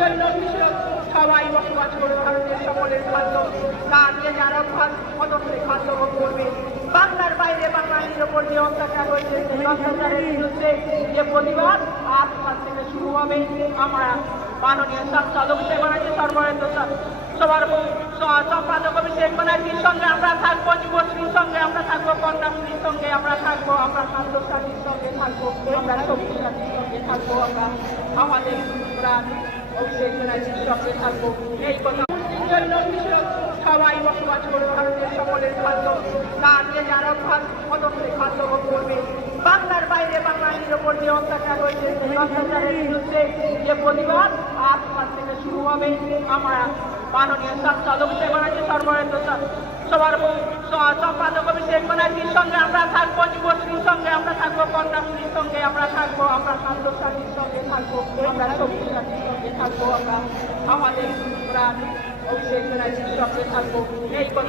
জন্য সবাই বসবাস করে ভারতের সকলের খাদ্য তার যে যার অভ্যাস মতন খাদ্য ভোগ করবে। বাংলার বাইরে বাঙালির ওপর যে অত্যাচার হয়েছে সেই অত্যাচারের বিরুদ্ধে যে প্রতিবাদ আজ থেকে শুরু হবে। আমরা মাননীয় সাংসদ অভিষেক ব্যানার্জি সর্বরেন্দ্র সবার সম্পাদক অভিষেক ব্যানার্জির সঙ্গে আমরা থাকবো, যুবশ্রীর সঙ্গে আমরা থাকবো, কন্যাশ্রীর সঙ্গে আমরা থাকবো, আমরা খাদ্যসাথীর সঙ্গে থাকবো, আমরা সবজি সাথীর সঙ্গে থাকবো, আমরা আমাদের প্রাণ অভিষেক ব্যানার্জির সঙ্গে থাকবো। এই কথা জন্য সবাই বসবাস করে ভারতের সকলের খাদ্য তার যে যার অভ্যাস মতন খাদ্য ভোগ করবে। বাংলার বাইরে বাঙালির ওপর যে অত্যাচার হয়েছে সেই অত্যাচারের বিরুদ্ধে যে প্রতিবাদ আজ থেকে শুরু হবে। আমরা মাননীয় সাংসদ অভিষেক ব্যানার্জি সর্বরেন্দ্র সবার সম্পাদক অভিষেক ব্যানার্জির সঙ্গে আমরা থাকবো, যুবশ্রীর সঙ্গে আমরা থাকবো, কন্যাশ্রীর সঙ্গে আমরা থাকবো, আমরা খাদ্যসাথীর সঙ্গে থাকবো, আমরা সবজি সাথীর সঙ্গে থাকবো, আমরা আমাদের প্রাণ অভিষেক ব্যানার্জির সঙ্গে থাকবো। এই কথা